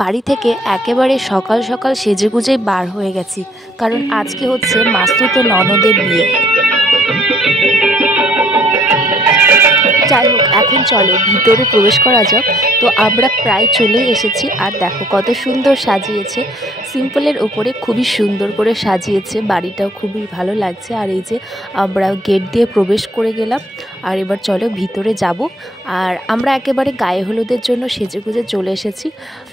বাড়ি থেকে একেবারে সকাল সকাল সেজেগুজেই বার হয়ে গেছি, কারণ আজকে হচ্ছে মাস্তুতো ননদের বিয়ে। যাই হোক, এখন চলো ভিতরে প্রবেশ করা যাক। তো আমরা প্রায় চলে এসেছি, আর দেখো কত সুন্দর সাজিয়েছে। সিম্পলের ওপরে খুবই সুন্দর করে সাজিয়েছে, বাড়িটাও খুবই ভালো লাগছে। আর এই যে আমরা গেট দিয়ে প্রবেশ করে গেলাম, আর এবার চলো ভিতরে যাব। আর আমরা একেবারে গায়ে হলুদের জন্য সেজেগুজে চলে এসেছি,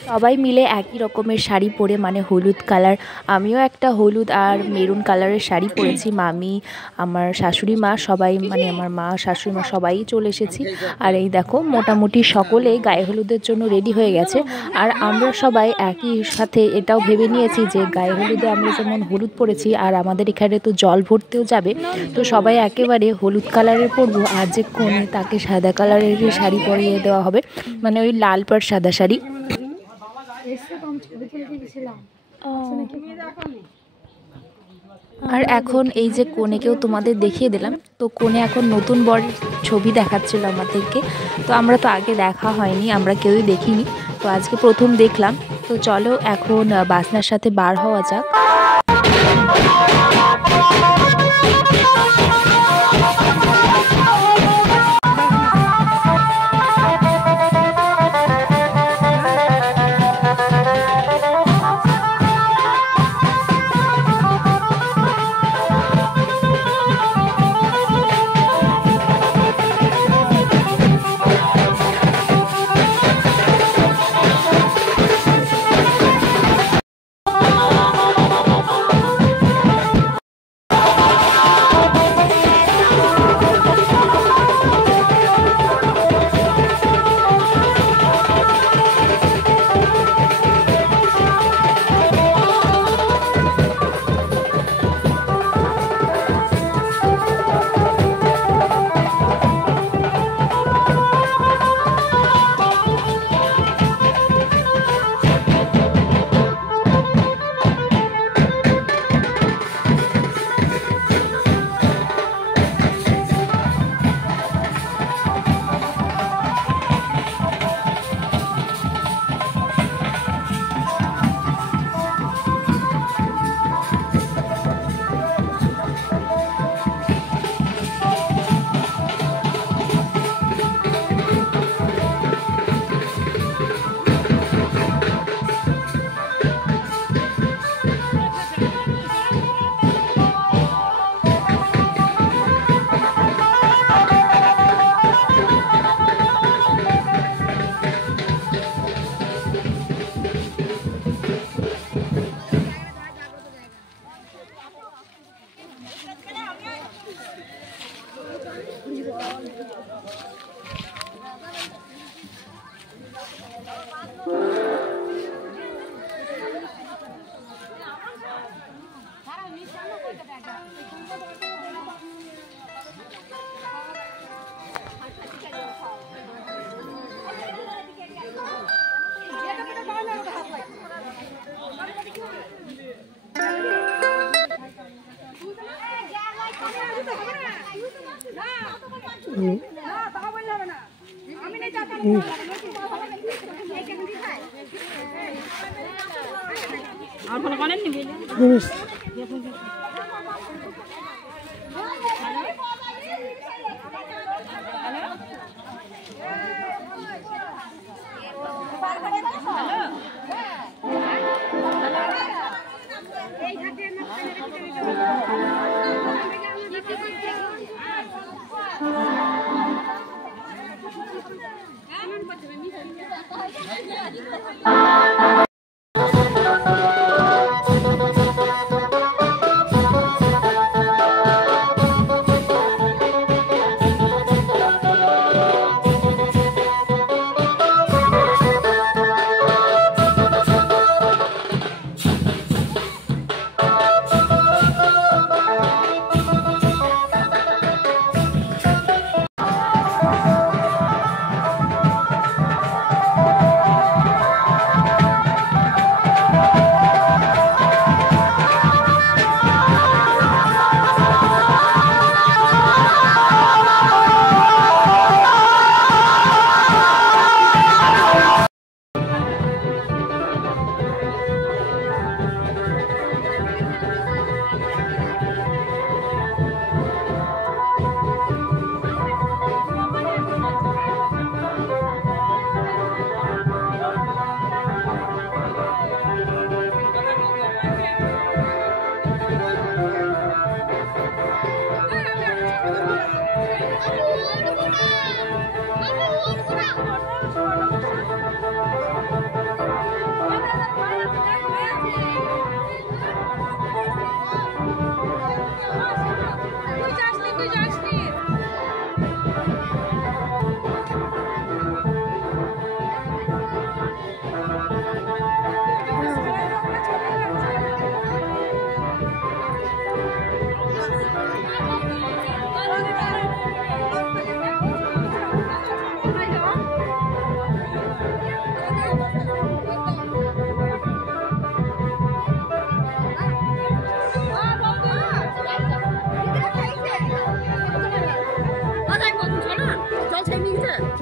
সবাই মিলে একই রকমের শাড়ি পরে, মানে হলুদ কালার। আমিও একটা হলুদ আর মেরুন কালারের শাড়ি পরেছি, মামি, আমার শাশুড়ি মা, সবাই, মানে আমার মা, শাশুড়ি মা সবাই চলে এসেছি। আর এই দেখো মোটামুটি সকলেই গায়ে হলুদের জন্য রেডি হয়ে গেছে। আর আমরা সবাই একই সাথে এটাও ভেবে নিয়েছি যে গায়ে হলুদে আমরা যেমন হলুদ পরেছি, আর আমাদের এখানে তো জল ভরতেও যাবে, তো সবাই একেবারে হলুদ কালারের পরবো। আর যে কনে তাকে সাদা কালারের শাড়ি পরিয়ে দেওয়া হবে, মানে ওই লাল পাড় সাদা শাড়ি। আর এখন এই যে কনেকেও তোমাদের দেখিয়ে দিলাম। তো কনে এখন নতুন বরের ছবি দেখাচ্ছিল আমাদেরকে, তো আমরা তো আগে দেখা হয়নি, আমরা কেউই দেখিনি, তো আজকে প্রথম দেখলাম। তো চলো এখন বাসনার সাথে বার হওয়া যাক।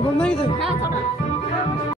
বন্ধ হয়ে গেছে?